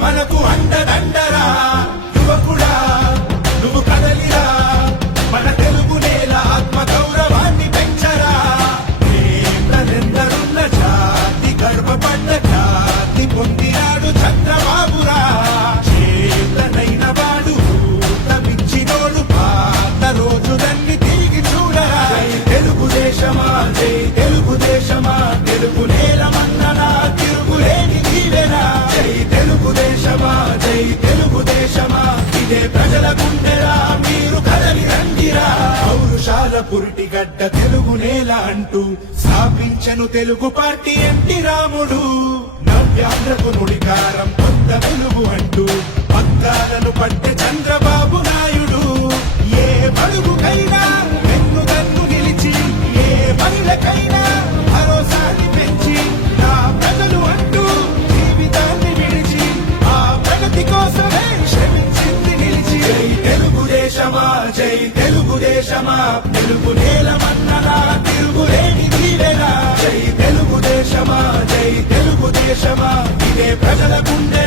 మనకు అండదండరా యువకుడా నువ్వు కదలిరా మన తెలుగు నేల ఆత్మ గౌరవాన్ని పెంచరా నేతలెందరున్న జాతి గర్వపడ్డ జాతి పొందినాడు చంద్రబాబురా చేతనైన వాడు తమిచ్చినోడు పాత రోజులన్నీ తిరిగి చూడరా తెలుగుదేశమా జై తెలుగుదేశమా తెలుగు నేలమన్ననా తిరుగులేని దీవెనా జై తెలుగుదేశమా జై తెలుగుదేశమా ఇదే ప్రజల గుండెరా మీరు కదలి రంగిరా పౌరుషాల పురిటిగడ్డ తెలుగు నేల అంటూ స్థాపించను తెలుగు పార్టీ ఎన్టీ రాముడు నవ్యాంధ్రకు నుడికారం కొత్త వెలుగు అంటూ పక్కాలను పట్టె చంద్రబాబు నాయుడు ఏ బడుగుకైనా వెన్నుదన్ను నిలిచి ఏ మహిళకైనా భరోసాని పెంచి నా ప్రజలు అంటూ జీవితాన్ని విడిచి ఆ ప్రగతి కోసమే శ్రమించింది నిలిచి జై తెలుగుదేశమా జై తెలుగుదేశమా తెలుగు నేలమన్ననా తిరుగులేని దీవెనా జై తెలుగుదేశమా జై తెలుగుదేశమా ఇదే ప్రజల గుండె